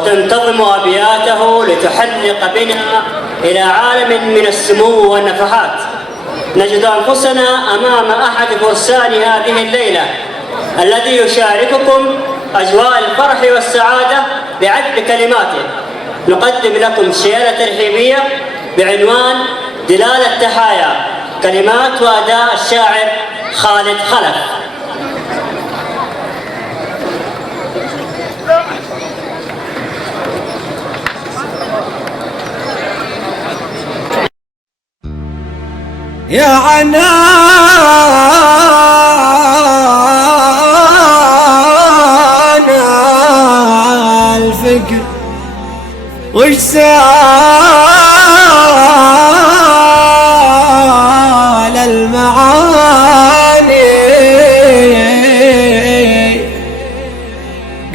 وتنتظم أبياته لتحلق بنا إلى عالم من السمو والنفحات. نجد أنفسنا أمام أحد فرسان هذه الليلة الذي يشارككم أجواء الفرح والسعادة بعذب كلماته. نقدم لكم شيلة ترحيبية بعنوان دلال التحايا، كلمات وأداء الشاعر خالد خلف. يا عنان الفكر وش سال المعاني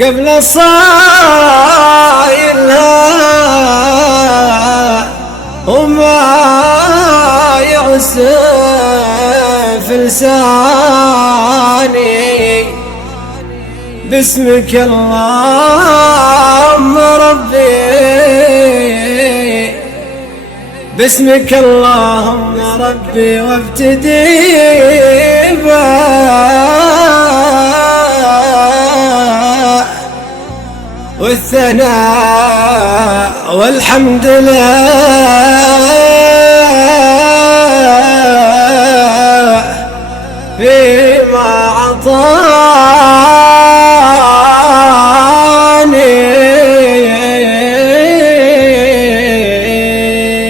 قبل الصاير وما يعسف لساني. باسمك اللهم ربي، باسمك اللهم ربي وابتدي والثناء والحمد لله فيما عطاني.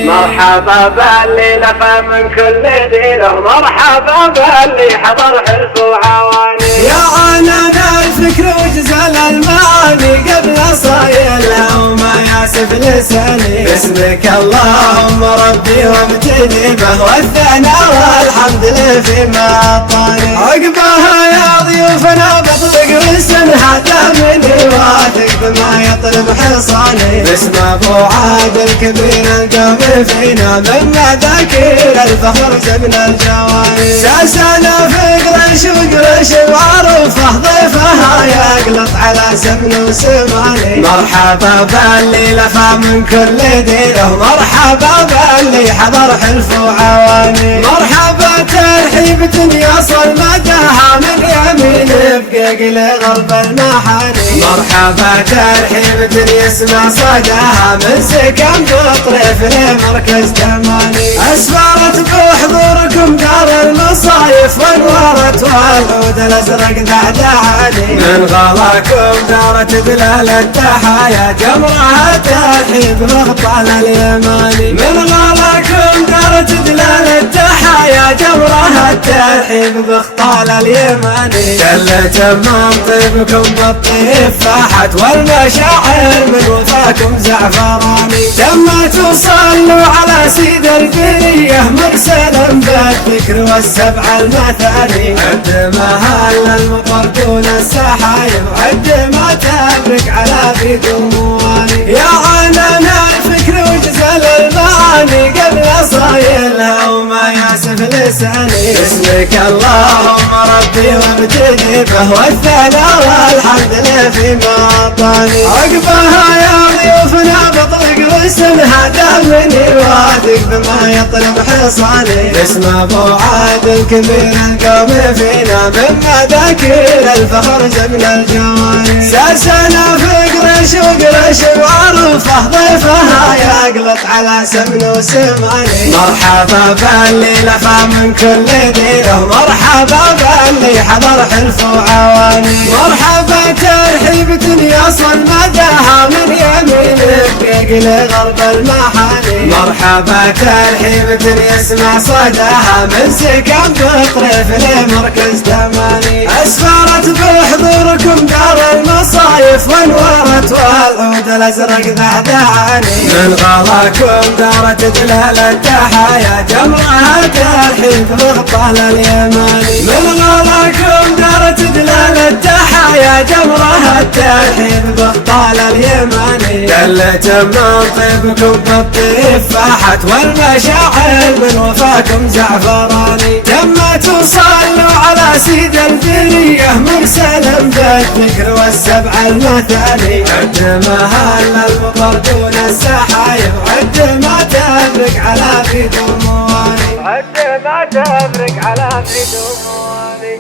مرحبا باللي لفى من كل ديره، مرحبا باللي حضر حرف وعواني. يا عنان الفكر وجزال المعاني قبل صايلها وما ياسف لساني. باسمك اللهم ربي وابتدي به والثناء والحمد لله فيما عطاني. عقبها يا ضيوفنا بطلق وسنها دامني واثق بما يطلب حصاني. باسم ابو عاد الكبير القوم فينا مما ذاكر الفخر جبنا الجواني. ساسنا في قريش وقريش معروفه ضيفها يقلط على سبن وسماني. مرحبا باللي لفى من كل ديره، مرحبا باللي حضر حلف وعواني. مرحبا ترحيب دنيا صلمتها من يمين بقيق لغرب المحاني. مرحبا ترحيب دنيا اسمع صداها من سكن بطريف لمركز تماني. اسفرت بحضوركم دار المصايف وانورت والعود الازرق دعدعاني. من غلاكم دارت دلال التحايا جمرها ترحيب بغطال اليماني. من غلاكم دارت دلال التحايا جمرها الترحيب بغطال اليماني. دلت من طيبكم بالطيب فاحت والمشاعر من وفاكم زعفراني. لما تصلوا على سيد البريه مرسلا بالذكر والسبع المثاني. عد ما هل المطر دون السحايب، عد ما تبرك على بيد موالي. يا عنان الفكر وجزال المعاني قبل صايلها وما ياسف لساني. باسمك اللهم ربي وابتدي به والثناء والحمد لله فيما عطاني. عقبها يا ضيوفنا بطلق وسنها دامني واثق بما يطلب حصاني. باسم ابو عاد الكبير القوم فينا مما ذاكر الفخر جبنا الجواني. ساسنا في قريش وقريش معروفه ضيفها يقلط على سمن وسماني. مرحبا باللي لفى من كل ديره، مرحبا باللي حضر حلف وعواني. مرحبا ترحيب دنيا صلمتها من يمين بقيق لغرب المحاني. مرحبا ترحيب دنيا اسمع صداها من سكن بطريف لمركز تماني. اسفرت بحضوركم دار المصايف وانورت والعود الازرق دعدعاني. من غلاكم دارت دلال التحايا جمرها ترحيب بغطال اليماني. من غلاكم دارت دلال التحايا جمرها الترحيب بغطال اليماني. دلت من طيبكم بالطيب فاحت والمشاعر من وفاكم زعفراني. لما تصلوا على سيد البريه مرسلا بالذكر والسبع المثالي. عد ما هل المطر دون السحايا، عد ما تفرق على في موالي، عد ما تفرق على في موالي.